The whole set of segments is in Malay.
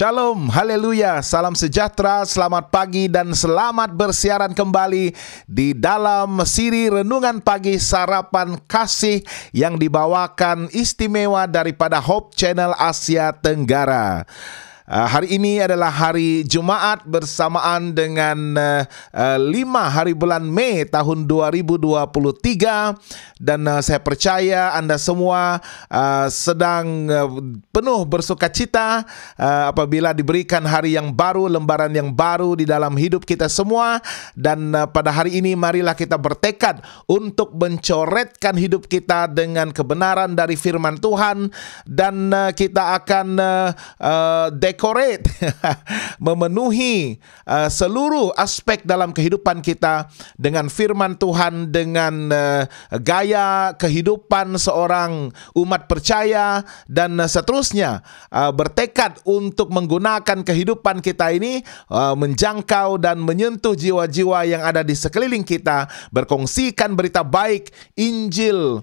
Shalom, haleluya, salam sejahtera, selamat pagi dan selamat bersiaran kembali di dalam siri Renungan Pagi Sarapan Kasih yang dibawakan istimewa daripada Hope Channel Asia Tenggara. Hari ini adalah hari Jumaat bersamaan dengan 5 hari bulan Mei tahun 2023 dan saya percaya anda semua sedang penuh bersukacita apabila diberikan hari yang baru, lembaran yang baru di dalam hidup kita semua. Dan pada hari ini marilah kita bertekad untuk mencoretkan hidup kita dengan kebenaran dari firman Tuhan, dan kita akan memenuhi seluruh aspek dalam kehidupan kita dengan firman Tuhan, dengan gaya kehidupan seorang umat percaya, dan seterusnya. Bertekad untuk menggunakan kehidupan kita ini menjangkau dan menyentuh jiwa-jiwa yang ada di sekeliling kita, berkongsikan berita baik Injil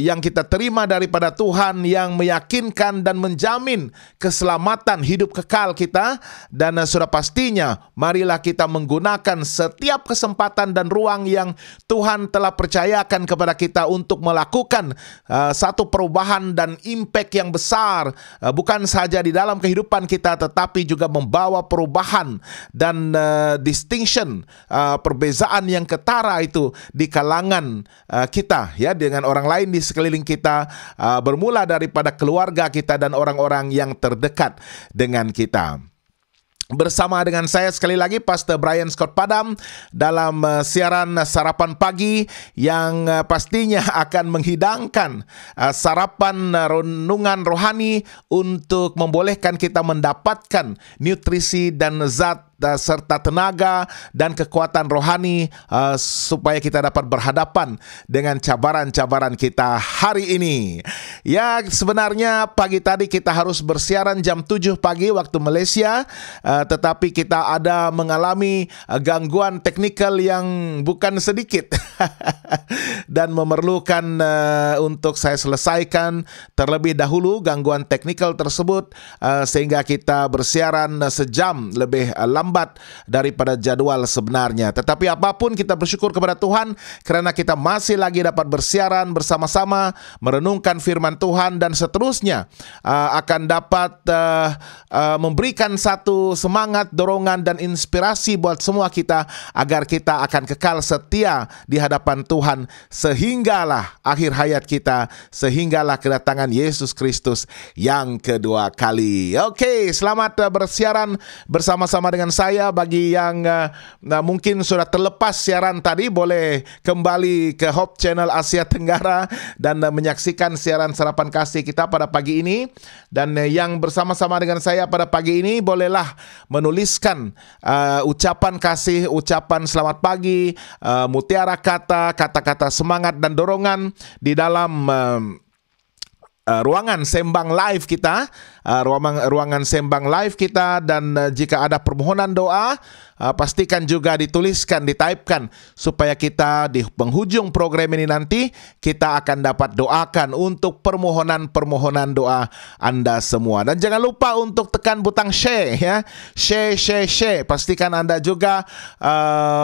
yang kita terima daripada Tuhan, yang meyakinkan dan menjamin keselamatan hidup kekal kita. Dan sudah pastinya marilah kita menggunakan setiap kesempatan dan ruang yang Tuhan telah percayakan kepada kita untuk melakukan satu perubahan dan impact yang besar, bukan saja di dalam kehidupan kita tetapi juga membawa perubahan dan distinction, perbezaan yang ketara itu di kalangan kita, ya, dengan orang lain di sekeliling kita, bermula daripada keluarga kita dan orang-orang yang terdekat dengan kita. Bersama dengan saya sekali lagi Pastor Brian Scott Padam dalam siaran sarapan pagi yang pastinya akan menghidangkan sarapan renungan rohani untuk membolehkan kita mendapatkan nutrisi dan zat serta tenaga dan kekuatan rohani supaya kita dapat berhadapan dengan cabaran-cabaran kita hari ini. Ya, sebenarnya pagi tadi kita harus bersiaran jam 7 pagi waktu Malaysia, tetapi kita ada mengalami gangguan teknikal yang bukan sedikit dan memerlukan untuk saya selesaikan terlebih dahulu gangguan teknikal tersebut, sehingga kita bersiaran sejam lebih lambat daripada jadwal sebenarnya. Tetapi apapun, kita bersyukur kepada Tuhan kerana kita masih lagi dapat bersiaran bersama-sama, merenungkan firman Tuhan, dan seterusnya akan dapat memberikan satu semangat, dorongan dan inspirasi buat semua kita agar kita akan kekal setia di hadapan Tuhan sehinggalah akhir hayat kita, sehinggalah kedatangan Yesus Kristus yang kedua kali. Oke, selamat bersiaran bersama-sama dengan saya. Bagi yang mungkin sudah terlepas siaran tadi, boleh kembali ke Hope Channel Asia Tenggara dan menyaksikan siaran sarapan kasih kita pada pagi ini. Dan yang bersama-sama dengan saya pada pagi ini, bolehlah menuliskan ucapan kasih, ucapan selamat pagi, mutiara kata, kata-kata semangat dan dorongan di dalam ruangan sembang live kita, ruangan sembang live kita. Dan jika ada permohonan doa, pastikan juga dituliskan, ditaipkan, supaya kita di penghujung program ini nanti kita akan dapat doakan untuk permohonan doa anda semua. Dan jangan lupa untuk tekan butang share, ya, share. Pastikan anda juga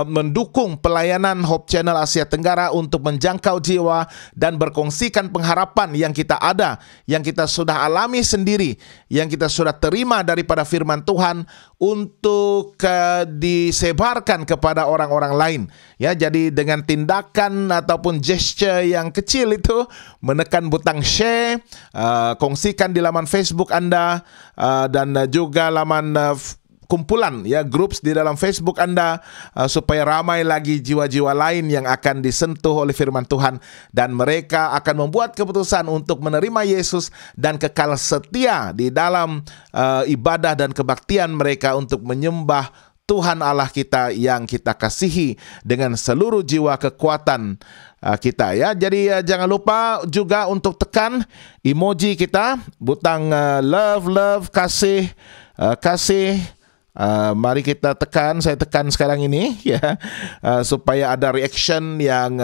mendukung pelayanan Hope Channel Asia Tenggara untuk menjangkau jiwa dan berkongsikan pengharapan yang kita ada, yang kita sudah alami sendiri, yang kita sudah terima daripada firman Tuhan, untuk disebarkan kepada orang-orang lain. Ya, jadi dengan tindakan ataupun gesture yang kecil itu, menekan butang share, kongsikan di laman Facebook anda, dan juga laman kumpulan, ya, groups di dalam Facebook anda, supaya ramai lagi jiwa-jiwa lain yang akan disentuh oleh firman Tuhan, dan mereka akan membuat keputusan untuk menerima Yesus dan kekal setia di dalam ibadah dan kebaktian mereka untuk menyembah Tuhan Allah kita yang kita kasihi dengan seluruh jiwa kekuatan kita, ya. Jadi jangan lupa juga untuk tekan emoji kita, butang love, kasih. Mari kita tekan, saya tekan sekarang ini, ya, supaya ada reaction yang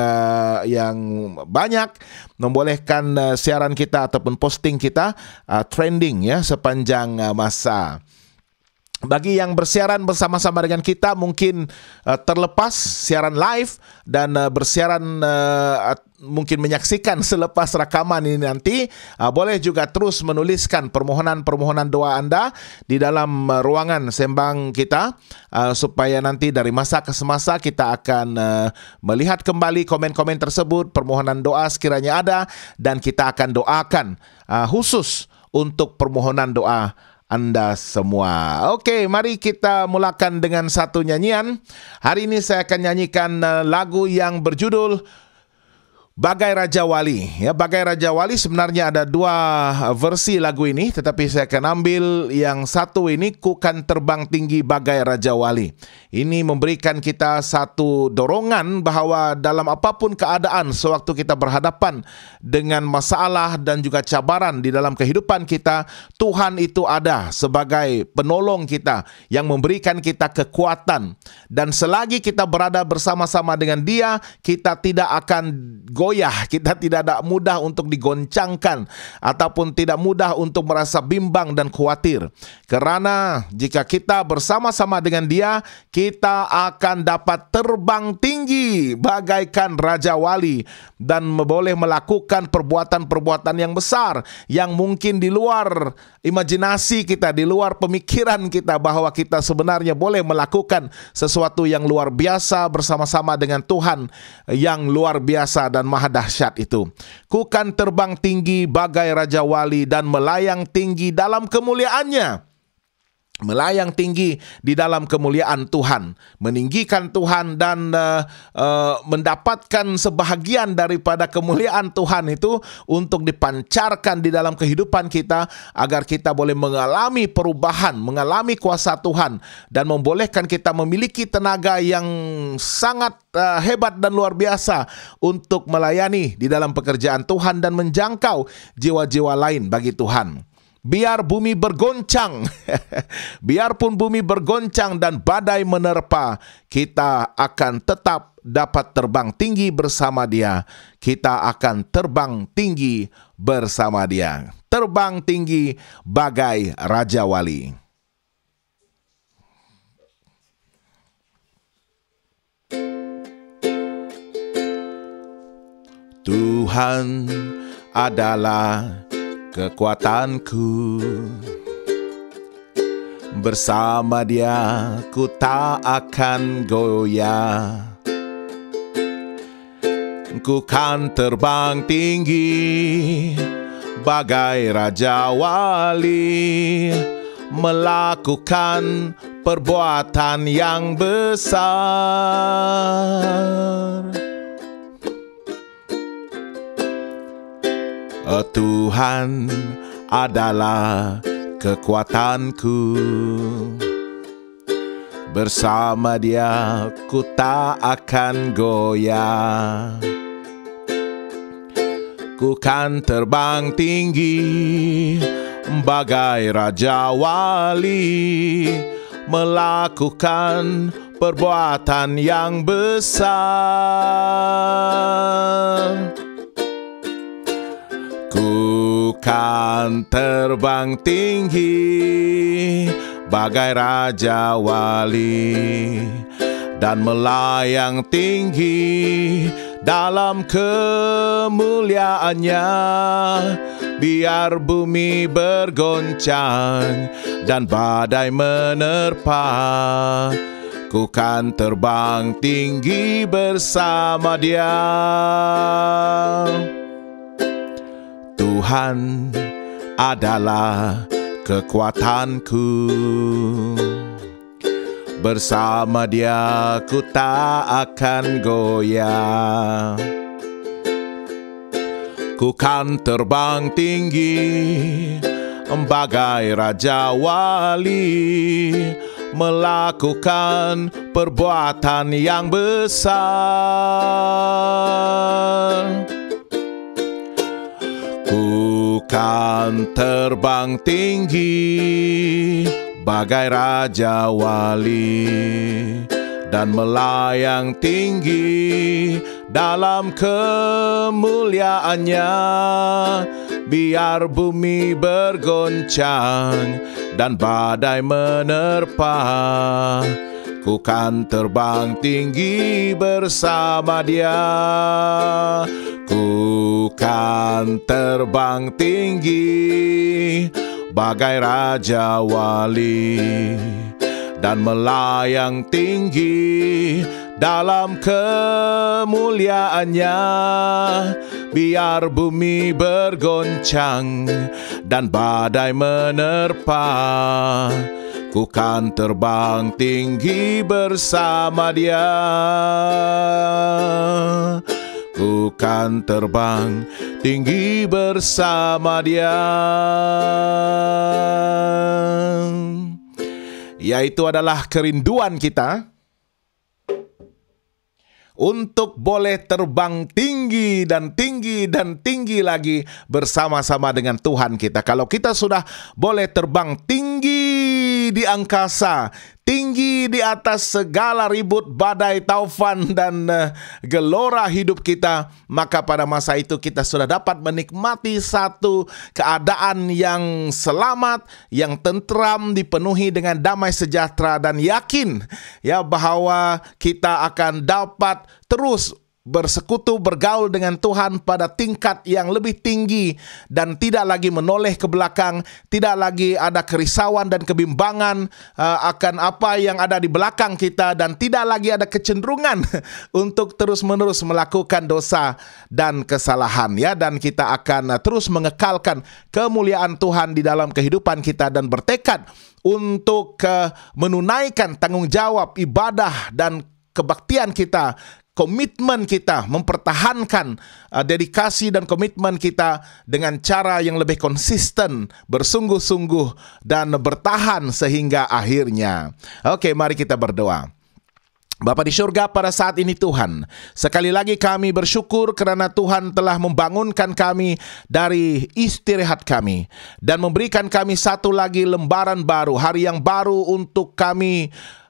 banyak, membolehkan siaran kita ataupun posting kita trending, ya, sepanjang masa. Bagi yang bersiaran bersama-sama dengan kita, mungkin terlepas siaran live dan bersiaran mungkin menyaksikan selepas rakaman ini nanti, boleh juga terus menuliskan permohonan-permohonan doa anda di dalam ruangan sembang kita, supaya nanti dari masa ke semasa kita akan melihat kembali komen-komen tersebut, permohonan doa sekiranya ada, dan kita akan doakan khusus untuk permohonan doa anda semua. Okey, mari kita mulakan dengan satu nyanyian. Hari ini saya akan nyanyikan lagu yang berjudul Bagai Raja Wali. Ya, Bagai Raja Wali sebenarnya ada dua versi lagu ini, tetapi saya akan ambil yang satu ini, Ku Kan Terbang Tinggi Bagai Raja Wali. Ini memberikan kita satu dorongan bahawa dalam apapun keadaan sewaktu kita berhadapan dengan masalah dan juga cabaran di dalam kehidupan kita, Tuhan itu ada sebagai penolong kita yang memberikan kita kekuatan. Dan selagi kita berada bersama-sama dengan Dia, kita tidak akan goyah, kita tidak ada mudah untuk digoncangkan ataupun tidak mudah untuk merasa bimbang dan khawatir. Kerana jika kita bersama-sama dengan Dia, kita akan dapat terbang tinggi bagaikan Raja Wali dan boleh melakukan perbuatan-perbuatan yang besar yang mungkin di luar imajinasi kita, di luar pemikiran kita, bahawa kita sebenarnya boleh melakukan sesuatu yang luar biasa bersama-sama dengan Tuhan yang luar biasa dan maha dahsyat itu. Ku kan terbang tinggi bagai Raja Wali dan melayang tinggi dalam kemuliaannya. Melayang tinggi di dalam kemuliaan Tuhan, meninggikan Tuhan dan mendapatkan sebahagian daripada kemuliaan Tuhan itu untuk dipancarkan di dalam kehidupan kita, agar kita boleh mengalami perubahan, mengalami kuasa Tuhan, dan membolehkan kita memiliki tenaga yang sangat hebat dan luar biasa untuk melayani di dalam pekerjaan Tuhan dan menjangkau jiwa-jiwa lain bagi Tuhan. Biar bumi bergoncang, biarpun bumi bergoncang dan badai menerpa, kita akan tetap dapat terbang tinggi bersama Dia. Kita akan terbang tinggi bersama Dia. Terbang tinggi bagai Raja Wali. Tuhan adalah kekuatanku, bersama Dia ku tak akan goyah. Ku kan terbang tinggi bagai Raja Wali, melakukan perbuatan yang besar. Tuhan adalah kekuatanku, bersama Dia ku tak akan goyah. Ku kan terbang tinggi bagai Raja Wali, melakukan perbuatan yang besar. Ku kan terbang tinggi bagai Raja Wali dan melayang tinggi dalam kemuliaannya. Biar bumi bergoncang dan badai menerpa, ku kan terbang tinggi bersama Dia. Tuhan adalah kekuatanku, bersama Dia ku tak akan goyah. Ku kan terbang tinggi bagai Raja Wali, melakukan perbuatan yang besar. Ku kan terbang tinggi bagai Raja Wali dan melayang tinggi dalam kemuliaannya. Biar bumi bergoncang dan badai menerpa, ku kan terbang tinggi bersama Dia. Ku kan terbang tinggi bagai Raja Wali dan melayang tinggi dalam kemuliaannya. Biar bumi bergoncang dan badai menerpa, ku kan terbang tinggi bersama Dia. Ku kan terbang tinggi bersama Dia. Yaitu adalah kerinduan kita untuk boleh terbang tinggi dan tinggi dan tinggi lagi bersama-sama dengan Tuhan kita. Kalau kita sudah boleh terbang tinggi di angkasa, tinggi di atas segala ribut, badai, taufan, dan gelora hidup kita, maka pada masa itu kita sudah dapat menikmati satu keadaan yang selamat, yang tentram, dipenuhi dengan damai sejahtera, dan yakin ya bahwa kita akan dapat terus bersekutu, bergaul dengan Tuhan pada tingkat yang lebih tinggi dan tidak lagi menoleh ke belakang, tidak lagi ada kerisauan dan kebimbangan akan apa yang ada di belakang kita, dan tidak lagi ada kecenderungan untuk terus-menerus melakukan dosa dan kesalahan ya. Dan kita akan terus mengekalkan kemuliaan Tuhan di dalam kehidupan kita dan bertekad untuk menunaikan tanggung jawab ibadah dan kebaktian kita, komitmen kita, mempertahankan dedikasi dan komitmen kita dengan cara yang lebih konsisten, bersungguh-sungguh, dan bertahan sehingga akhirnya. Oke, mari kita berdoa. Bapa di surga, pada saat ini Tuhan, sekali lagi kami bersyukur kerana Tuhan telah membangunkan kami dari istirahat kami dan memberikan kami satu lagi lembaran baru, hari yang baru untuk kami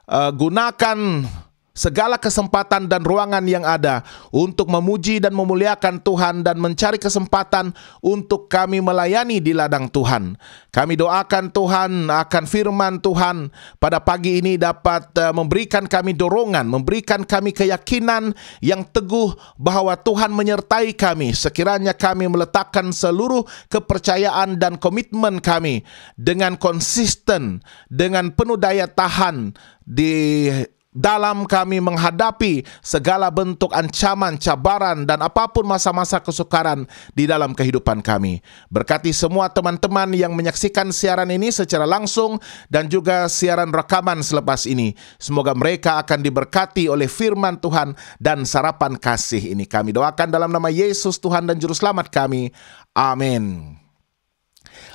gunakan segala kesempatan dan ruangan yang ada untuk memuji dan memuliakan Tuhan dan mencari kesempatan untuk kami melayani di ladang Tuhan. Kami doakan Tuhan akan firman Tuhan pada pagi ini dapat memberikan kami dorongan, memberikan kami keyakinan yang teguh bahwa Tuhan menyertai kami sekiranya kami meletakkan seluruh kepercayaan dan komitmen kami dengan konsisten, dengan penuh daya tahan di dalam kami menghadapi segala bentuk ancaman, cabaran, dan apapun masa-masa kesukaran di dalam kehidupan kami. Berkati semua teman-teman yang menyaksikan siaran ini secara langsung dan juga siaran rekaman selepas ini. Semoga mereka akan diberkati oleh firman Tuhan dan sarapan kasih ini. Kami doakan dalam nama Yesus Tuhan dan Juru Selamat kami. Amin.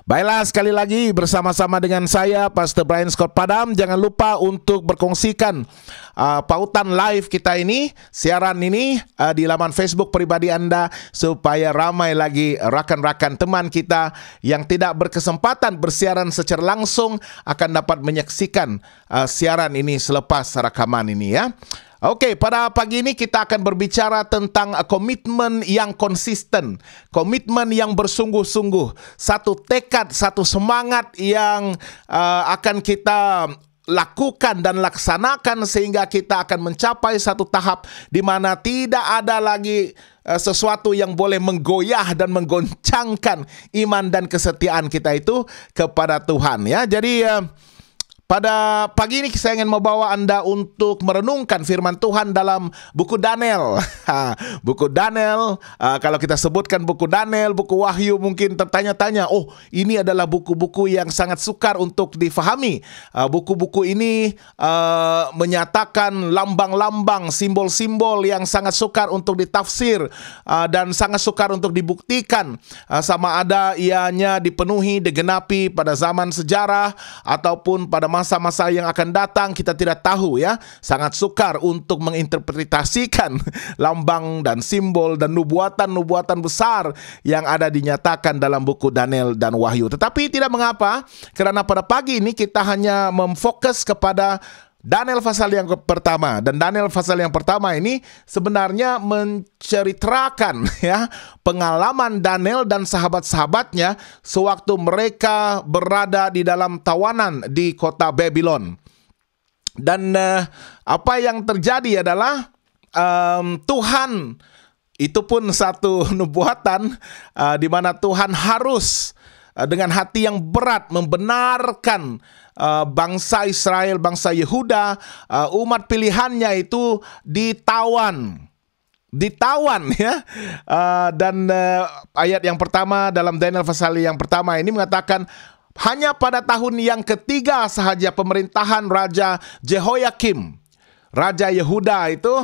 Baiklah, sekali lagi bersama-sama dengan saya Pastor Brian Scott Padam. Jangan lupa untuk berkongsikan pautan live kita ini, siaran ini di laman Facebook pribadi Anda, supaya ramai lagi rakan-rakan teman kita yang tidak berkesempatan bersiaran secara langsung akan dapat menyaksikan siaran ini selepas rekaman ini ya. Oke, pada pagi ini kita akan berbicara tentang komitmen yang konsisten, komitmen yang bersungguh-sungguh, satu tekad, satu semangat yang akan kita lakukan dan laksanakan sehingga kita akan mencapai satu tahap di mana tidak ada lagi sesuatu yang boleh menggoyah dan menggoncangkan iman dan kesetiaan kita itu kepada Tuhan ya. Jadi pada pagi ini saya ingin membawa Anda untuk merenungkan firman Tuhan dalam buku Daniel. Buku Daniel, kalau kita sebutkan buku Daniel, buku Wahyu, mungkin tertanya-tanya, oh ini adalah buku-buku yang sangat sukar untuk difahami. Buku-buku ini menyatakan lambang-lambang, simbol-simbol yang sangat sukar untuk ditafsir dan sangat sukar untuk dibuktikan. Sama ada ianya dipenuhi, digenapi pada zaman sejarah ataupun pada masa-masa yang akan datang, kita tidak tahu ya. Sangat sukar untuk menginterpretasikan lambang dan simbol dan nubuatan-nubuatan besar yang ada dinyatakan dalam buku Daniel dan Wahyu. Tetapi tidak mengapa, karena pada pagi ini kita hanya memfokus kepada Daniel pasal yang pertama, dan Daniel pasal yang pertama ini sebenarnya menceritakan ya pengalaman Daniel dan sahabat-sahabatnya sewaktu mereka berada di dalam tawanan di kota Babylon. Dan apa yang terjadi adalah Tuhan, itu pun satu nubuatan di mana Tuhan harus dengan hati yang berat membenarkan bangsa Israel, bangsa Yehuda, umat pilihannya itu ditawan ya. Dan ayat yang pertama dalam Daniel pasal yang pertama ini mengatakan, hanya pada tahun yang ketiga sahaja pemerintahan Raja Jehoiakim, Raja Yehuda itu,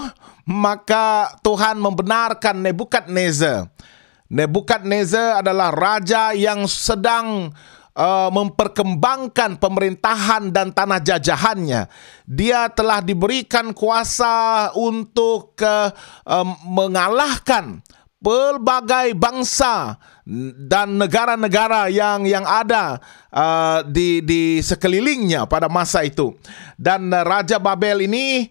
maka Tuhan membenarkan Nebukadnezar. Nebukadnezar adalah raja yang sedang memperkembangkan pemerintahan dan tanah jajahannya. Dia telah diberikan kuasa untuk mengalahkan pelbagai bangsa dan negara-negara yang ada di sekelilingnya pada masa itu. Dan Raja Babel ini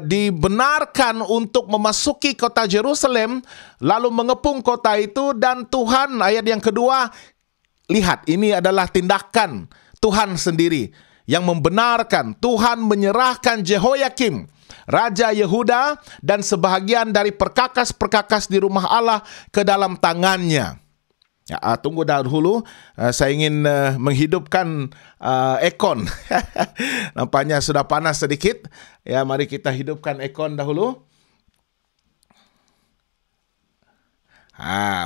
dibenarkan untuk memasuki kota Jerusalem, lalu mengepung kota itu. Dan Tuhan, ayat yang kedua, lihat, ini adalah tindakan Tuhan sendiri yang membenarkan. Tuhan menyerahkan Jehoiakim, Raja Yehuda, dan sebahagian dari perkakas-perkakas di rumah Allah ke dalam tangannya. Ya, tunggu dahulu, saya ingin menghidupkan aircon. Nampaknya sudah panas sedikit. Ya, mari kita hidupkan aircon dahulu.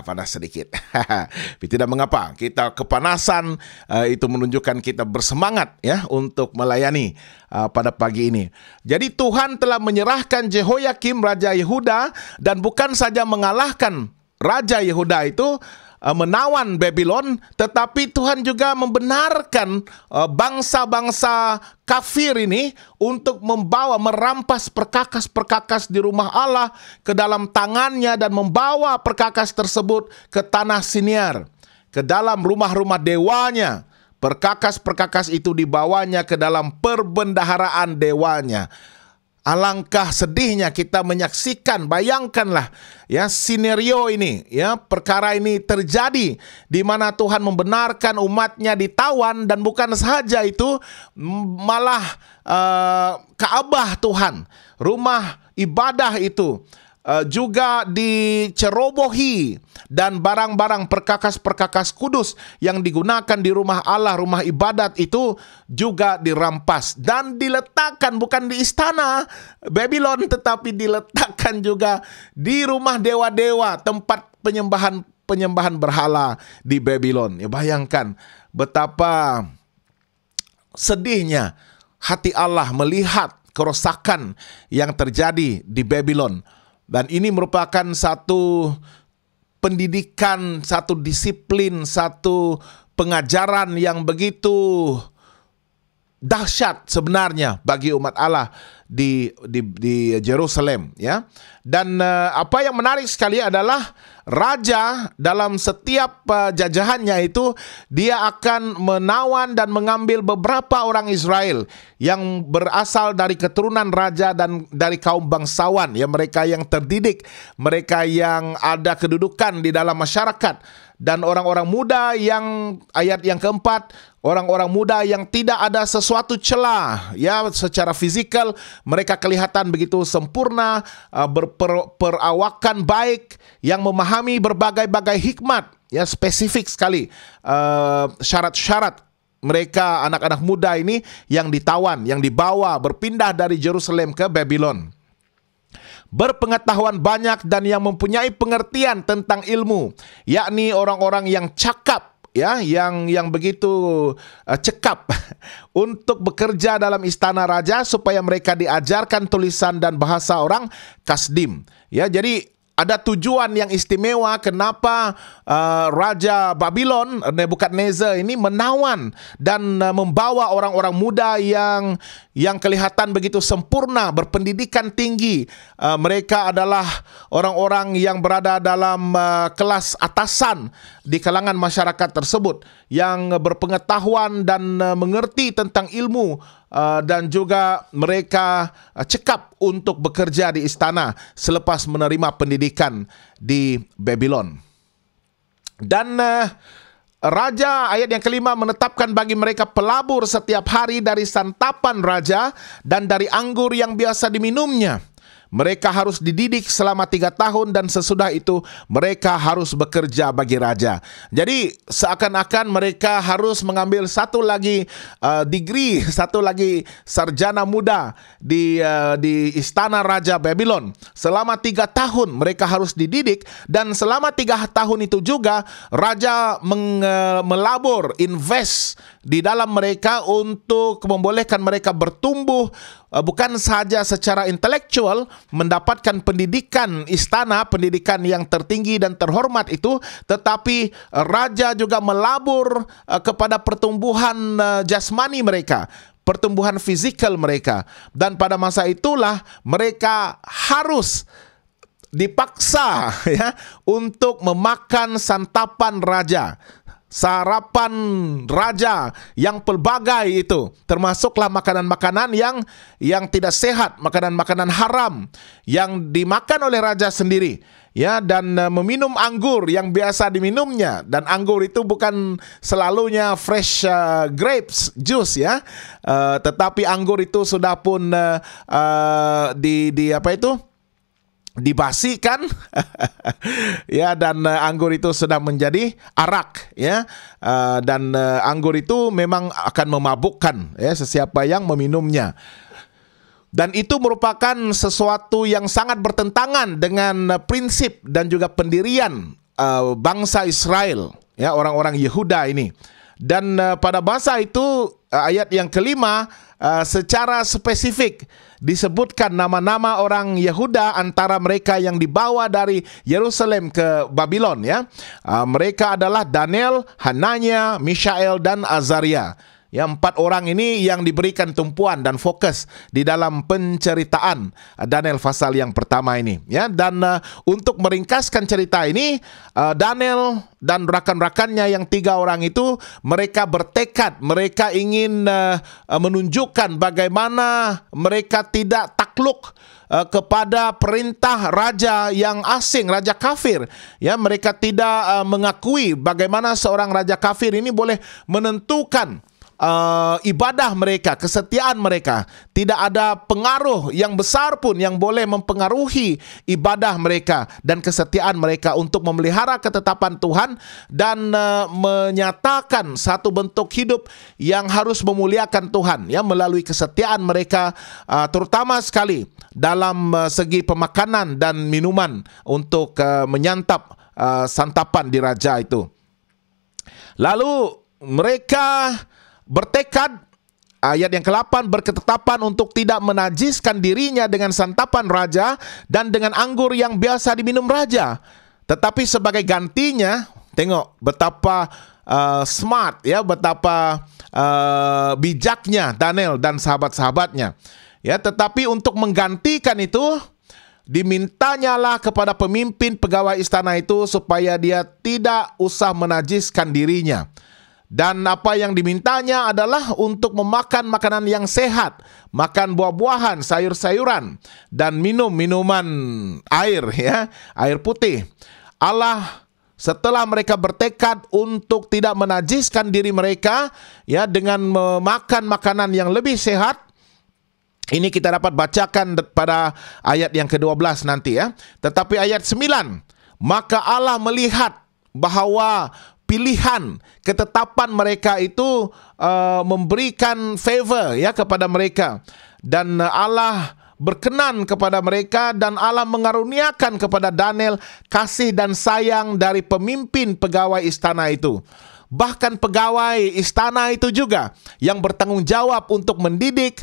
Panas sedikit. Tapi tidak mengapa. Kita kepanasan itu menunjukkan kita bersemangat ya untuk melayani pada pagi ini. Jadi Tuhan telah menyerahkan Jehoiakim Raja Yehuda, dan bukan saja mengalahkan Raja Yehuda itu menawan Babylon, tetapi Tuhan juga membenarkan bangsa-bangsa kafir ini untuk merampas perkakas-perkakas di rumah Allah ke dalam tangannya, dan membawa perkakas tersebut ke tanah Siniar, ke dalam rumah-rumah dewanya. Perkakas-perkakas itu dibawanya ke dalam perbendaharaan dewanya. Alangkah sedihnya kita menyaksikan, bayangkanlah ya skenario ini, ya perkara ini terjadi di mana Tuhan membenarkan umatnya ditawan, dan bukan saja itu, malah Ka'bah Tuhan, rumah ibadah itu juga dicerobohi, dan barang-barang perkakas-perkakas kudus yang digunakan di rumah Allah, rumah ibadat itu juga dirampas dan diletakkan bukan di istana Babylon, tetapi diletakkan juga di rumah dewa-dewa, tempat penyembahan berhala di Babylon. Ya, bayangkan betapa sedihnya hati Allah melihat kerosakan yang terjadi di Babylon. Dan ini merupakan satu pendidikan, satu disiplin, satu pengajaran yang begitu dahsyat sebenarnya bagi umat Allah di Jerusalem, ya. Dan apa yang menarik sekali adalah raja dalam setiap jajahannya itu, dia akan menawan dan mengambil beberapa orang Israel yang berasal dari keturunan raja dan dari kaum bangsawan, ya, mereka yang terdidik, mereka yang ada kedudukan di dalam masyarakat. Dan orang-orang muda yang, ayat yang keempat, orang-orang muda yang tidak ada sesuatu celah, ya, secara fisikal mereka kelihatan begitu sempurna, berperawakan baik, yang memahami berbagai-bagai hikmat, ya, spesifik sekali syarat-syarat mereka, anak-anak muda ini yang ditawan, yang dibawa berpindah dari Jerusalem ke Babylon. Berpengetahuan banyak dan yang mempunyai pengertian tentang ilmu, yakni orang-orang yang cakap, ya, yang begitu cekap untuk bekerja dalam istana raja, supaya mereka diajarkan tulisan dan bahasa orang Kasdim. Ya, jadi ada tujuan yang istimewa kenapa Raja Babylon Nebukadnezar ini menawan dan membawa orang-orang muda yang kelihatan begitu sempurna, berpendidikan tinggi. Mereka adalah orang-orang yang berada dalam kelas atasan di kalangan masyarakat tersebut, yang berpengetahuan dan mengerti tentang ilmu dan juga mereka cekap untuk bekerja di istana selepas menerima pendidikan di Babylon. Dan Raja, ayat yang kelima, menetapkan bagi mereka pelabur setiap hari dari santapan raja dan dari anggur yang biasa diminumnya. Mereka harus dididik selama 3 tahun dan sesudah itu mereka harus bekerja bagi raja. Jadi seakan-akan mereka harus mengambil satu lagi degree, satu lagi sarjana muda di istana Raja Babylon. Selama 3 tahun mereka harus dididik, dan selama 3 tahun itu juga raja melabur, invest di dalam mereka untuk membolehkan mereka bertumbuh, bukan saja secara intelektual, mendapatkan pendidikan istana, pendidikan yang tertinggi dan terhormat itu, tetapi raja juga melabur kepada pertumbuhan jasmani mereka, pertumbuhan fizikal mereka. Dan pada masa itulah mereka harus dipaksa ya untuk memakan santapan raja, sarapan raja yang pelbagai itu, termasuklah makanan-makanan yang tidak sehat, makanan-makanan haram yang dimakan oleh raja sendiri, ya, dan meminum anggur yang biasa diminumnya. Dan anggur itu bukan selalunya fresh grapes juice ya, tetapi anggur itu sudah pun dibasikan ya, dan anggur itu sudah menjadi arak ya, dan anggur itu memang akan memabukkan ya sesiapa yang meminumnya. Dan itu merupakan sesuatu yang sangat bertentangan dengan prinsip dan juga pendirian bangsa Israel ya, orang-orang Yehuda ini. Dan pada masa itu ayat yang kelima secara spesifik disebutkan nama-nama orang Yehuda antara mereka yang dibawa dari Yerusalem ke Babylon ya. Mereka adalah Daniel, Hananya, Mishael, dan Azaria. Ya, 4 orang ini yang diberikan tumpuan dan fokus di dalam penceritaan Daniel pasal yang pertama ini ya. Dan untuk meringkaskan cerita ini, Daniel dan rakan-rakannya yang 3 orang itu, mereka bertekad, mereka ingin menunjukkan bagaimana mereka tidak takluk kepada perintah raja yang asing, raja kafir ya. Mereka tidak mengakui bagaimana seorang raja kafir ini boleh menentukan ibadah mereka, kesetiaan mereka. Tidak ada pengaruh yang besar pun yang boleh mempengaruhi ibadah mereka dan kesetiaan mereka untuk memelihara ketetapan Tuhan dan menyatakan satu bentuk hidup yang harus memuliakan Tuhan ya, melalui kesetiaan mereka, terutama sekali dalam segi pemakanan dan minuman untuk menyantap santapan di raja itu. Lalu mereka bertekad, ayat yang ke-8, berketetapan untuk tidak menajiskan dirinya dengan santapan raja dan dengan anggur yang biasa diminum raja. Tetapi sebagai gantinya, tengok betapa smart ya, betapa bijaknya Daniel dan sahabat-sahabatnya. Ya, tetapi untuk menggantikan itu, dimintanyalah kepada pemimpin pegawai istana itu supaya dia tidak usah menajiskan dirinya. Dan apa yang dimintanya adalah untuk memakan makanan yang sehat, makan buah-buahan, sayur-sayuran, dan minum minuman air ya, air putih. Allah setelah mereka bertekad untuk tidak menajiskan diri mereka ya dengan memakan makanan yang lebih sehat. Ini kita dapat bacakan pada ayat yang ke-12 nanti ya. Tetapi ayat 9, maka Allah melihat bahwa pilihan, ketetapan mereka itu memberikan favor ya kepada mereka, dan Allah berkenan kepada mereka, dan Allah mengaruniakan kepada Daniel kasih dan sayang dari pemimpin pegawai istana itu. Bahkan pegawai istana itu juga yang bertanggung jawab untuk mendidik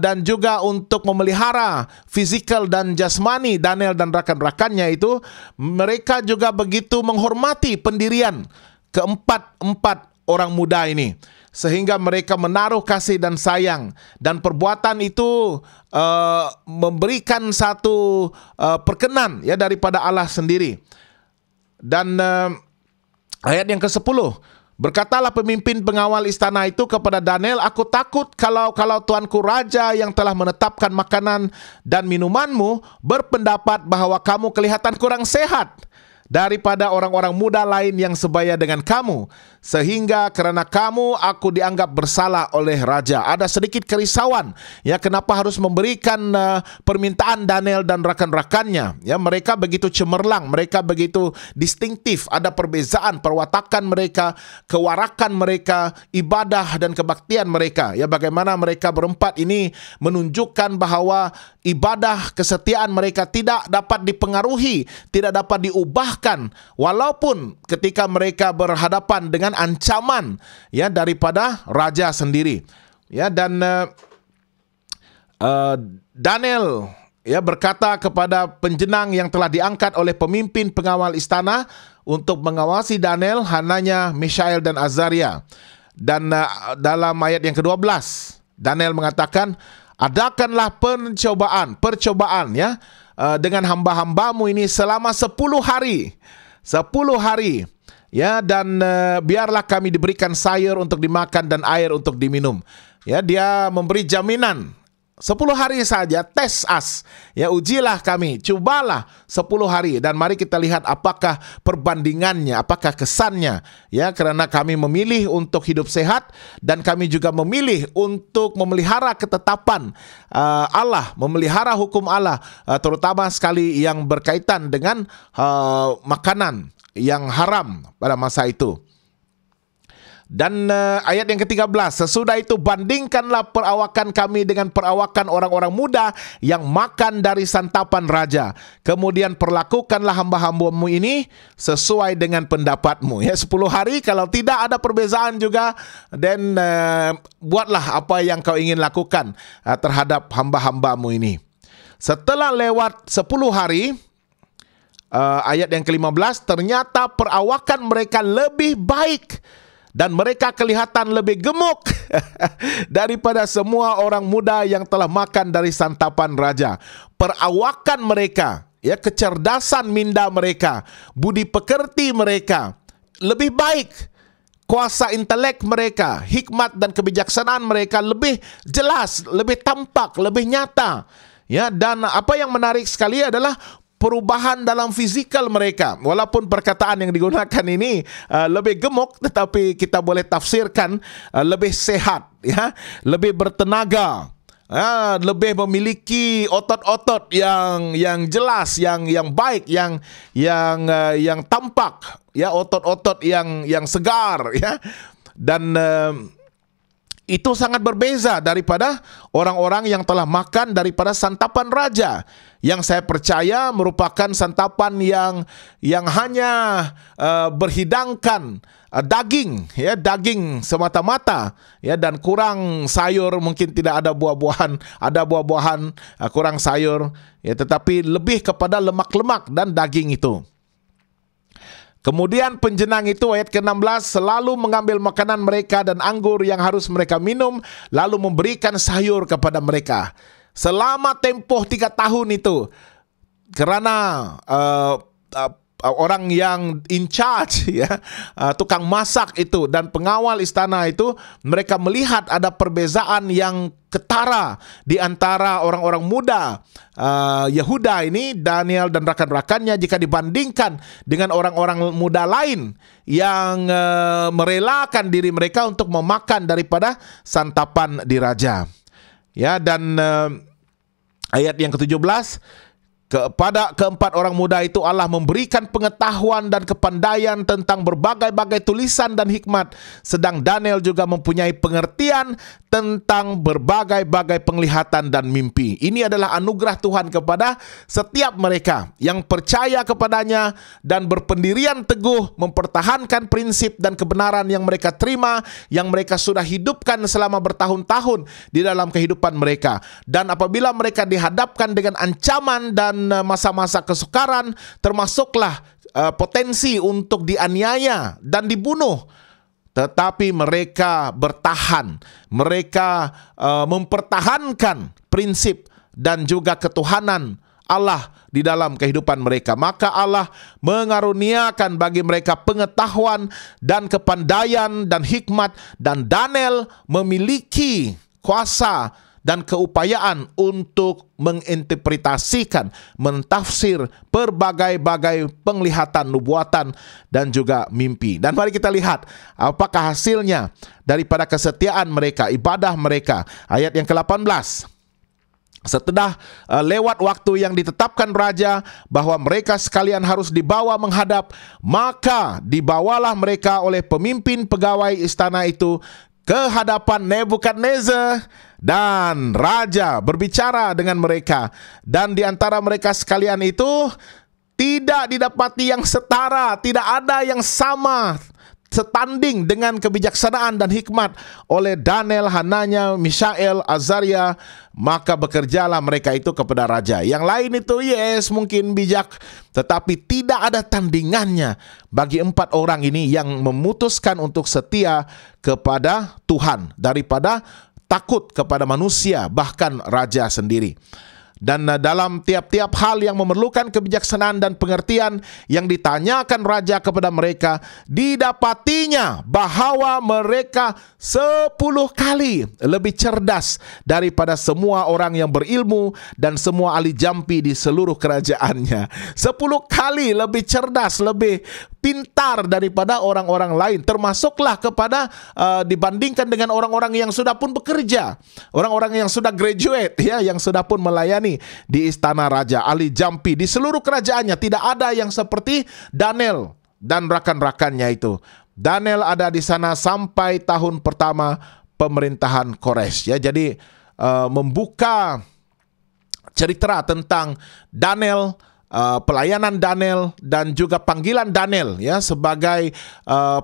dan juga untuk memelihara fisikal dan jasmani Daniel dan rakan-rakannya itu, mereka juga begitu menghormati pendirian keempat orang muda ini, sehingga mereka menaruh kasih dan sayang, dan perbuatan itu memberikan satu perkenan ya daripada Allah sendiri. Dan ayat yang ke-10, Berkatalah pemimpin pengawal istana itu kepada Daniel, "Aku takut kalau tuanku raja yang telah menetapkan makanan dan minumanmu berpendapat bahwa kamu kelihatan kurang sehat daripada orang-orang muda lain yang sebaya dengan kamu, sehingga karena kamu aku dianggap bersalah oleh raja." Ada sedikit kerisauan, ya, kenapa harus memberikan permintaan Daniel dan rakan-rakannya. Ya, mereka begitu cemerlang, mereka begitu distintif, ada perbezaan perwatakan mereka, kewarakan mereka, ibadah dan kebaktian mereka. Ya, bagaimana mereka berempat ini menunjukkan bahwa ibadah kesetiaan mereka tidak dapat dipengaruhi, tidak dapat diubahkan, walaupun ketika mereka berhadapan dengan ancaman, ya, daripada raja sendiri. Ya, dan Daniel, ya, berkata kepada penjenang yang telah diangkat oleh pemimpin pengawal istana untuk mengawasi Daniel, Hananya, Mishael dan Azaria. Dan dalam ayat yang ke-12 Daniel mengatakan, "Adakanlah percobaan ya dengan hamba-hambamu ini selama 10 hari. 10 hari. Ya, dan biarlah kami diberikan sayur untuk dimakan dan air untuk diminum." Ya, dia memberi jaminan 10 hari saja, tes us. Ya, ujilah kami, cobalah 10 hari dan mari kita lihat apakah perbandingannya, apakah kesannya. Ya, karena kami memilih untuk hidup sehat dan kami juga memilih untuk memelihara ketetapan Allah, memelihara hukum Allah, terutama sekali yang berkaitan dengan makanan yang haram pada masa itu. Dan ayat yang ke-13, "Sesudah itu bandingkanlah perawakan kami dengan perawakan orang-orang muda yang makan dari santapan raja. Kemudian perlakukanlah hamba-hambamu ini sesuai dengan pendapatmu." Ya, 10 hari, kalau tidak ada perbezaan juga, dan buatlah apa yang kau ingin lakukan terhadap hamba-hambamu ini. Setelah lewat 10 hari, ayat yang ke-15, ternyata perawakan mereka lebih baik dan mereka kelihatan lebih gemuk daripada semua orang muda yang telah makan dari santapan raja. Perawakan mereka, ya, kecerdasan minda mereka, budi pekerti mereka lebih baik. Kuasa intelek mereka, hikmat dan kebijaksanaan mereka lebih jelas, lebih tampak, lebih nyata. Ya, dan apa yang menarik sekali adalah perubahan dalam fizikal mereka. Walaupun perkataan yang digunakan ini lebih gemuk, tetapi kita boleh tafsirkan lebih sehat, ya, lebih bertenaga, lebih memiliki otot-otot yang jelas, yang baik, yang tampak, ya, otot-otot yang segar, ya. Dan itu sangat berbeza daripada orang-orang yang telah makan daripada santapan raja, yang saya percaya merupakan santapan yang hanya berhidangkan daging, ya, daging semata-mata, ya, dan kurang sayur, mungkin tidak ada buah-buahan, ada buah-buahan, kurang sayur, ya, tetapi lebih kepada lemak-lemak dan daging itu. Kemudian penjenang itu, ayat ke-16, selalu mengambil makanan mereka dan anggur yang harus mereka minum, lalu memberikan sayur kepada mereka. Selama tempoh 3 tahun itu, kerana orang yang in charge, ya, tukang masak itu dan pengawal istana itu, mereka melihat ada perbezaan yang ketara di antara orang-orang muda Yehuda ini, Daniel dan rakan-rakannya, jika dibandingkan dengan orang-orang muda lain yang merelakan diri mereka untuk memakan daripada santapan di raja. Ya, dan ayat yang ke-17, kepada keempat orang muda itu Allah memberikan pengetahuan dan kepandaian tentang berbagai-bagai tulisan dan hikmat, sedang Daniel juga mempunyai pengertian tentang berbagai-bagai penglihatan dan mimpi. Ini adalah anugerah Tuhan kepada setiap mereka yang percaya kepadanya dan berpendirian teguh mempertahankan prinsip dan kebenaran yang mereka terima, yang mereka sudah hidupkan selama bertahun-tahun di dalam kehidupan mereka. Dan apabila mereka dihadapkan dengan ancaman dan masa-masa kesukaran, termasuklah potensi untuk dianiaya dan dibunuh, tetapi mereka bertahan, mereka mempertahankan prinsip dan juga ketuhanan Allah di dalam kehidupan mereka. Maka Allah mengaruniakan bagi mereka pengetahuan dan kepandaian dan hikmat, dan Daniel memiliki kuasa dan keupayaan untuk menginterpretasikan, mentafsir berbagai-bagai penglihatan, nubuatan, dan juga mimpi. Dan mari kita lihat apakah hasilnya daripada kesetiaan mereka, ibadah mereka. Ayat yang ke-18. Setelah lewat waktu yang ditetapkan raja bahwa mereka sekalian harus dibawa menghadap, maka dibawalah mereka oleh pemimpin pegawai istana itu ke hadapan Nebukadnezar, dan raja berbicara dengan mereka, dan di antara mereka sekalian itu tidak didapati yang setara, tidak ada yang sama setanding dengan kebijaksanaan dan hikmat oleh Daniel, Hananya, Mishael, Azaria. Maka bekerjalah mereka itu kepada raja. Yang lain itu mungkin bijak, tetapi tidak ada tandingannya bagi 4 orang ini yang memutuskan untuk setia kepada Tuhan daripada takut kepada manusia, bahkan raja sendiri. Dan dalam tiap-tiap hal yang memerlukan kebijaksanaan dan pengertian yang ditanyakan raja kepada mereka, didapatinya bahwa mereka 10 kali lebih cerdas daripada semua orang yang berilmu dan semua ahli jampi di seluruh kerajaannya. 10 kali lebih cerdas, lebih pintar daripada orang-orang lain, termasuklah kepada dibandingkan dengan orang-orang yang sudah pun bekerja, orang-orang yang sudah graduate, yang sudah pun melayani di istana raja, ahli jampi di seluruh kerajaannya. Tidak ada yang seperti Daniel dan rakan-rakannya itu. Daniel ada di sana sampai tahun pertama pemerintahan Kores. Jadi membuka cerita tentang Daniel, pelayanan Daniel, dan juga panggilan Daniel sebagai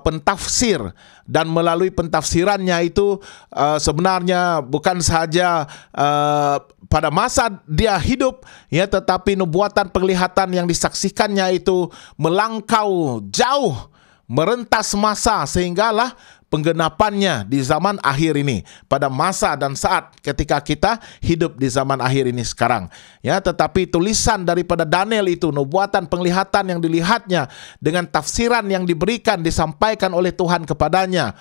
pentafsir. Dan melalui pentafsirannya itu sebenarnya bukan saja pada masa dia hidup, tetapi nubuatan penglihatan yang disaksikannya itu melangkau jauh, merentas masa, sehinggalah penggenapannya di zaman akhir ini, pada masa dan saat ketika kita hidup di zaman akhir ini sekarang. Tetapi tulisan daripada Daniel itu, nubuatan penglihatan yang dilihatnya dengan tafsiran yang diberikan, disampaikan oleh Tuhan kepadanya,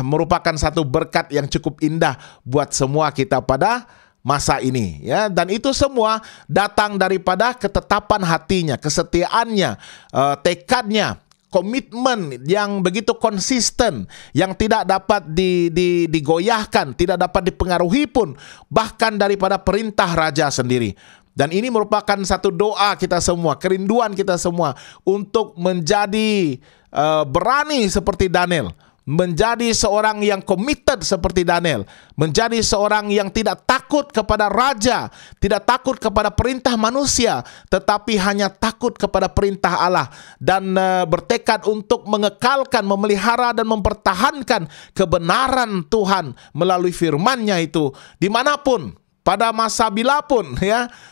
merupakan satu berkat yang cukup indah buat semua kita pada masa ini. Dan itu semua datang daripada ketetapan hatinya, kesetiaannya, tekadnya, komitmen yang begitu konsisten, yang tidak dapat digoyahkan, tidak dapat dipengaruhi pun, bahkan daripada perintah raja sendiri. Dan ini merupakan satu doa kita semua, kerinduan kita semua untuk menjadi berani seperti Daniel, menjadi seorang yang committed seperti Daniel, menjadi seorang yang tidak takut kepada raja, tidak takut kepada perintah manusia, tetapi hanya takut kepada perintah Allah, dan bertekad untuk mengekalkan, memelihara, dan mempertahankan kebenaran Tuhan melalui firman-Nya itu dimanapun, pada masa bila pun,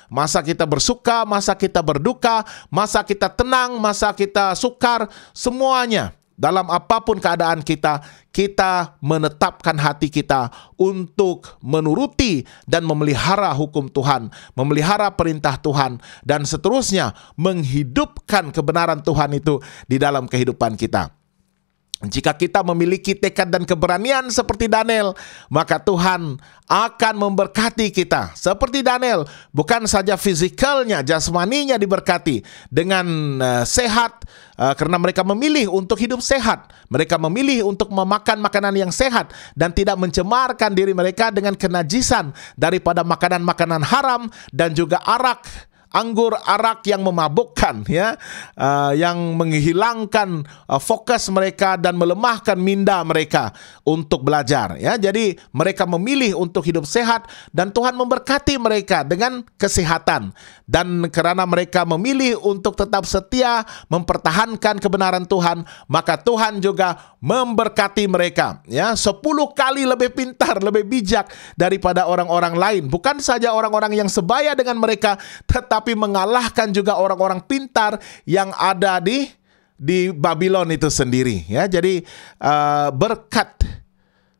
masa kita bersuka, masa kita berduka, masa kita tenang, masa kita sukar, semuanya. Dalam apapun keadaan kita, kita menetapkan hati kita untuk menuruti dan memelihara hukum Tuhan, memelihara perintah Tuhan, dan seterusnya menghidupkan kebenaran Tuhan itu di dalam kehidupan kita. Jika kita memiliki tekad dan keberanian seperti Daniel, maka Tuhan akan memberkati kita seperti Daniel. Bukan saja fizikalnya, jasmaninya diberkati dengan sehat, karena mereka memilih untuk hidup sehat. Mereka memilih untuk memakan makanan yang sehat dan tidak mencemarkan diri mereka dengan kenajisan daripada makanan-makanan haram dan juga anggur arak yang memabukkan, yang menghilangkan fokus mereka dan melemahkan minda mereka untuk belajar. Jadi mereka memilih untuk hidup sehat, dan Tuhan memberkati mereka dengan kesehatan. Dan karena mereka memilih untuk tetap setia mempertahankan kebenaran Tuhan, maka Tuhan juga memberkati mereka 10 kali lebih pintar, lebih bijak daripada orang-orang lain. Bukan saja orang-orang yang sebaya dengan mereka, tetapi mengalahkan juga orang-orang pintar yang ada di Babylon itu sendiri. Jadi berkat,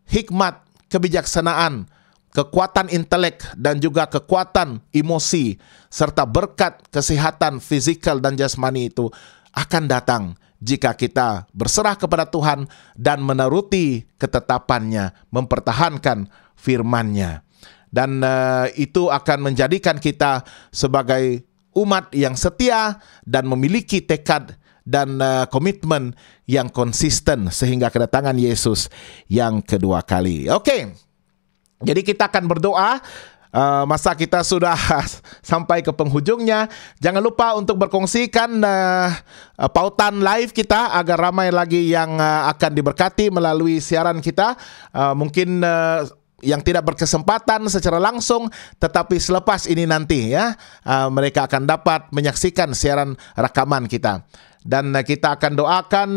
hikmat, kebijaksanaan, kekuatan intelek, dan juga kekuatan emosi, serta berkat kesehatan fisikal dan jasmani itu akan datang jika kita berserah kepada Tuhan dan menuruti ketetapannya, mempertahankan firman-Nya. Dan itu akan menjadikan kita sebagai umat yang setia dan memiliki tekad dan komitmen yang konsisten sehingga kedatangan Yesus yang kedua kali. Oke. Jadi kita akan berdoa. Masa kita sudah sampai ke penghujungnya. Jangan lupa untuk berkongsikan pautan live kita agar ramai lagi yang akan diberkati melalui siaran kita. Mungkin yang tidak berkesempatan secara langsung, tetapi selepas ini nanti ya, mereka akan dapat menyaksikan siaran rekaman kita. Dan kita akan doakan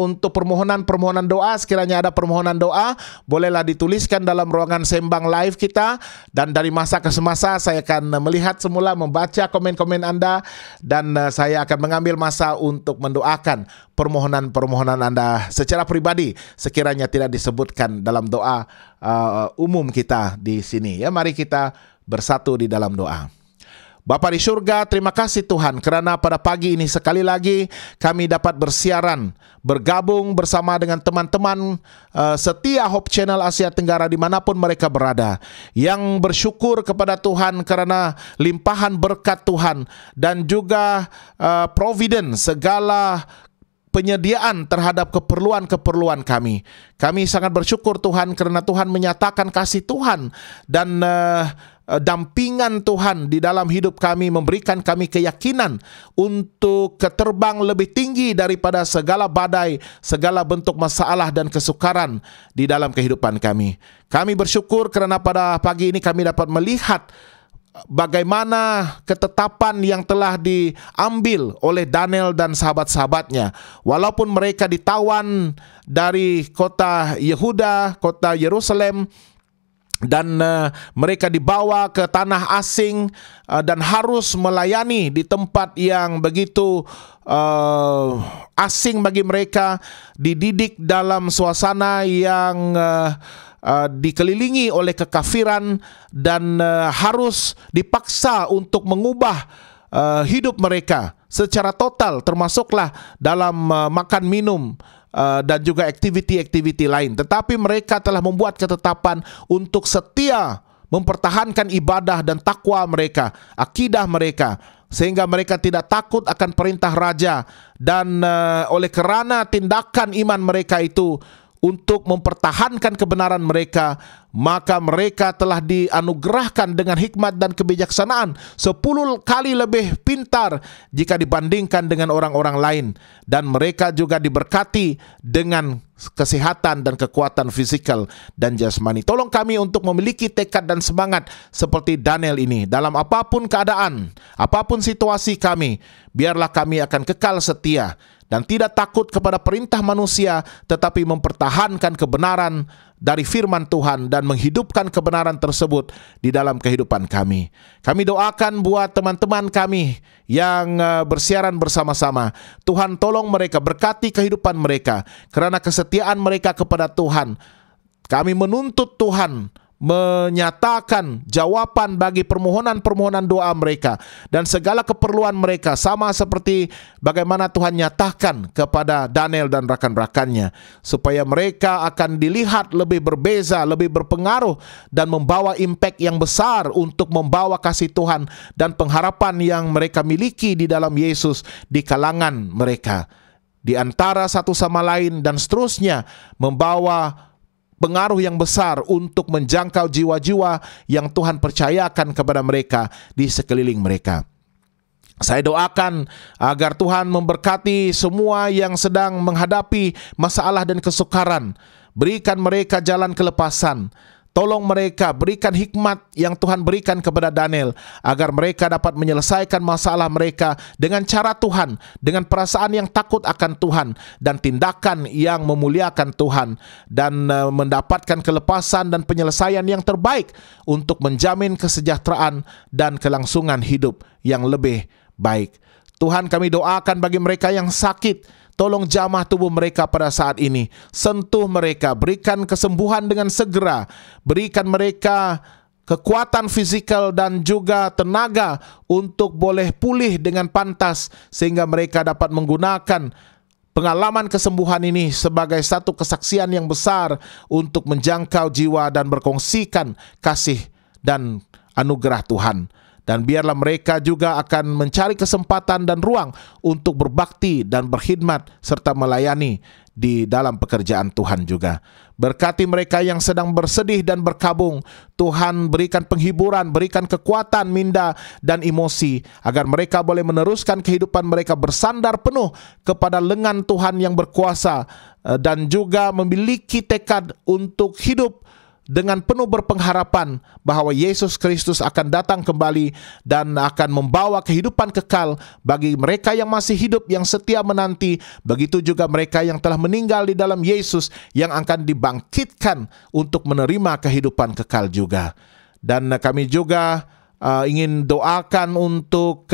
untuk permohonan doa. Sekiranya ada permohonan doa, bolehlah dituliskan dalam ruangan sembang live kita. Dan dari masa ke semasa saya akan melihat semula, membaca komen-komen Anda. Dan saya akan mengambil masa untuk mendoakan permohonan-permohonan Anda secara pribadi, sekiranya tidak disebutkan dalam doa umum kita di sini. Ya, mari kita bersatu di dalam doa. Bapa di surga, terima kasih Tuhan kerana pada pagi ini sekali lagi kami dapat bersiaran, bergabung bersama dengan teman-teman setia Hope Channel Asia Tenggara dimanapun mereka berada, yang bersyukur kepada Tuhan kerana limpahan berkat Tuhan dan juga providence, segala penyediaan terhadap keperluan-keperluan kami. Kami sangat bersyukur Tuhan kerana Tuhan menyatakan kasih Tuhan dan dampingan Tuhan di dalam hidup kami, memberikan kami keyakinan untuk terbang lebih tinggi daripada segala badai, segala bentuk masalah dan kesukaran di dalam kehidupan kami. Kami bersyukur kerana pada pagi ini kami dapat melihat bagaimana ketetapan yang telah diambil oleh Daniel dan sahabat-sahabatnya. Walaupun mereka ditawan dari kota Yehuda, kota Yerusalem, dan mereka dibawa ke tanah asing dan harus melayani di tempat yang begitu asing bagi mereka, dididik dalam suasana yang dikelilingi oleh kekafiran dan harus dipaksa untuk mengubah hidup mereka secara total, termasuklah dalam makan minum dan juga aktiviti-aktiviti lain. Tetapi mereka telah membuat ketetapan untuk setia mempertahankan ibadah dan takwa mereka, akidah mereka, sehingga mereka tidak takut akan perintah raja. Dan oleh kerana tindakan iman mereka itu untuk mempertahankan kebenaran mereka, maka mereka telah dianugerahkan dengan hikmat dan kebijaksanaan 10 kali lebih pintar jika dibandingkan dengan orang-orang lain. Dan mereka juga diberkati dengan kesehatan dan kekuatan fisikal dan jasmani. Tolong kami untuk memiliki tekad dan semangat seperti Daniel ini. Dalam apapun keadaan, apapun situasi kami, biarlah kami akan kekal setia dan tidak takut kepada perintah manusia, tetapi mempertahankan kebenaran dari firman Tuhan dan menghidupkan kebenaran tersebut di dalam kehidupan kami. Kami doakan buat teman-teman kami yang bersiaran bersama-sama. Tuhan tolong mereka, berkati kehidupan mereka, kerana kesetiaan mereka kepada Tuhan. Kami menuntut Tuhan menyatakan jawapan bagi permohonan-permohonan doa mereka dan segala keperluan mereka, sama seperti bagaimana Tuhan nyatakan kepada Daniel dan rakan-rakannya, supaya mereka akan dilihat lebih berbeza, lebih berpengaruh dan membawa impact yang besar untuk membawa kasih Tuhan dan pengharapan yang mereka miliki di dalam Yesus di kalangan mereka, di antara satu sama lain, dan seterusnya membawa pengaruh yang besar untuk menjangkau jiwa-jiwa yang Tuhan percayakan kepada mereka di sekeliling mereka. Saya doakan agar Tuhan memberkati semua yang sedang menghadapi masalah dan kesukaran. Berikan mereka jalan kelepasan. Tolong mereka, berikan hikmat yang Tuhan berikan kepada Daniel, agar mereka dapat menyelesaikan masalah mereka dengan cara Tuhan, dengan perasaan yang takut akan Tuhan, dan tindakan yang memuliakan Tuhan, dan mendapatkan kelepasan dan penyelesaian yang terbaik untuk menjamin kesejahteraan dan kelangsungan hidup yang lebih baik. Tuhan, kami doakan bagi mereka yang sakit, tolong jamah tubuh mereka pada saat ini. Sentuh mereka, berikan kesembuhan dengan segera. Berikan mereka kekuatan fisikal dan juga tenaga untuk boleh pulih dengan pantas, sehingga mereka dapat menggunakan pengalaman kesembuhan ini sebagai satu kesaksian yang besar untuk menjangkau jiwa dan berkongsikan kasih dan anugerah Tuhan. Dan biarlah mereka juga akan mencari kesempatan dan ruang untuk berbakti dan berkhidmat serta melayani di dalam pekerjaan Tuhan juga. Berkati mereka yang sedang bersedih dan berkabung. Tuhan berikan penghiburan, berikan kekuatan minda dan emosi, agar mereka boleh meneruskan kehidupan mereka bersandar penuh kepada lengan Tuhan yang berkuasa, dan juga memiliki tekad untuk hidup dengan penuh berpengharapan bahwa Yesus Kristus akan datang kembali dan akan membawa kehidupan kekal bagi mereka yang masih hidup, yang setia menanti. Begitu juga mereka yang telah meninggal di dalam Yesus, yang akan dibangkitkan untuk menerima kehidupan kekal juga. Dan kami juga ingin doakan untuk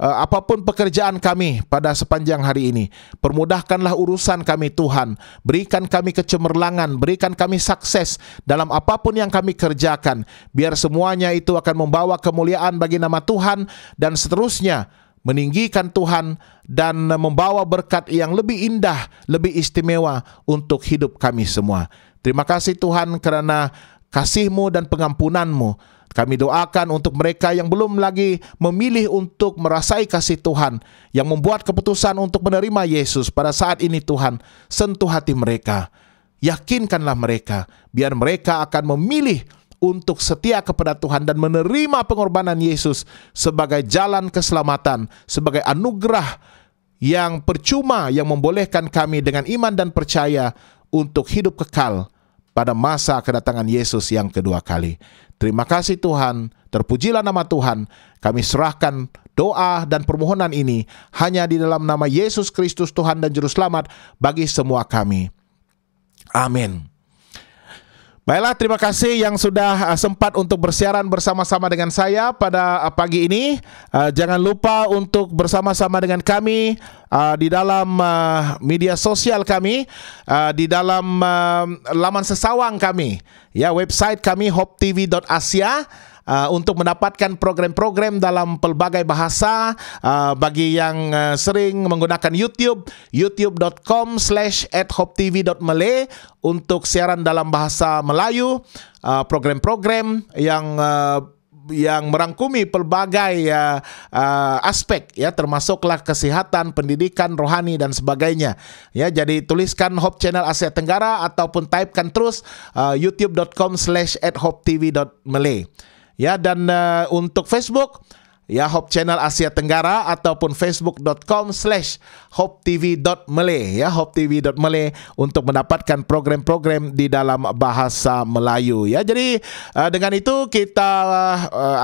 apapun pekerjaan kami pada sepanjang hari ini. Permudahkanlah urusan kami Tuhan. Berikan kami kecemerlangan, berikan kami sukses dalam apapun yang kami kerjakan. Biar semuanya itu akan membawa kemuliaan bagi nama Tuhan, dan seterusnya meninggikan Tuhan dan membawa berkat yang lebih indah, lebih istimewa untuk hidup kami semua. Terima kasih Tuhan kerana kasih-Mu dan pengampunan-Mu. Kami doakan untuk mereka yang belum lagi memilih untuk merasai kasih Tuhan, yang membuat keputusan untuk menerima Yesus pada saat ini. Tuhan, sentuh hati mereka, yakinkanlah mereka, biar mereka akan memilih untuk setia kepada Tuhan dan menerima pengorbanan Yesus sebagai jalan keselamatan, sebagai anugerah yang percuma yang membolehkan kami dengan iman dan percaya untuk hidup kekal pada masa kedatangan Yesus yang kedua kali. Terima kasih Tuhan, terpujilah nama Tuhan. Kami serahkan doa dan permohonan ini hanya di dalam nama Yesus Kristus, Tuhan dan Juru Selamat bagi semua kami. Amin. Baiklah, terima kasih yang sudah sempat untuk bersiaran bersama-sama dengan saya pada pagi ini. Jangan lupa untuk bersama-sama dengan kami di dalam media sosial kami, di dalam laman sesawang kami, ya, website kami hopetv.asia, untuk mendapatkan program-program dalam pelbagai bahasa. Bagi yang sering menggunakan YouTube, youtube.com/hopetv.malay untuk siaran dalam bahasa Melayu, program-program yang merangkumi pelbagai aspek, ya, termasuklah kesihatan, pendidikan, rohani dan sebagainya. Ya, jadi tuliskan Hope Channel Asia Tenggara ataupun typekan terus youtube.com/hopetv.malay. Ya, dan untuk Facebook, ya, Hope Channel Asia Tenggara ataupun facebook.com/hopetv.malay, ya, hopetv.malay untuk mendapatkan program-program di dalam bahasa Melayu. Ya, jadi dengan itu kita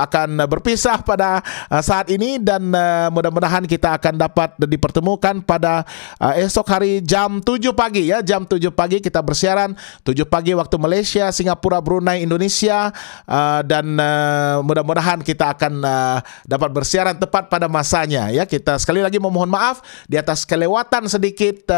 akan berpisah pada saat ini, dan mudah-mudahan kita akan dapat dipertemukan pada esok hari jam 7 pagi, ya, jam 7 pagi kita bersiaran, 7 pagi waktu Malaysia, Singapura, Brunei, Indonesia, dan mudah-mudahan kita akan dapat bersiaran tepat pada masanya. Ya, kita sekali lagi memohon maaf di atas kelewatan sedikit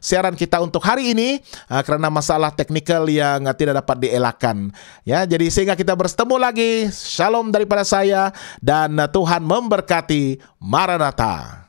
siaran kita untuk hari ini karena masalah teknikal yang tidak dapat dielakkan. Ya, jadi sehingga kita bertemu lagi. Shalom daripada saya, dan Tuhan memberkati. Maranatha.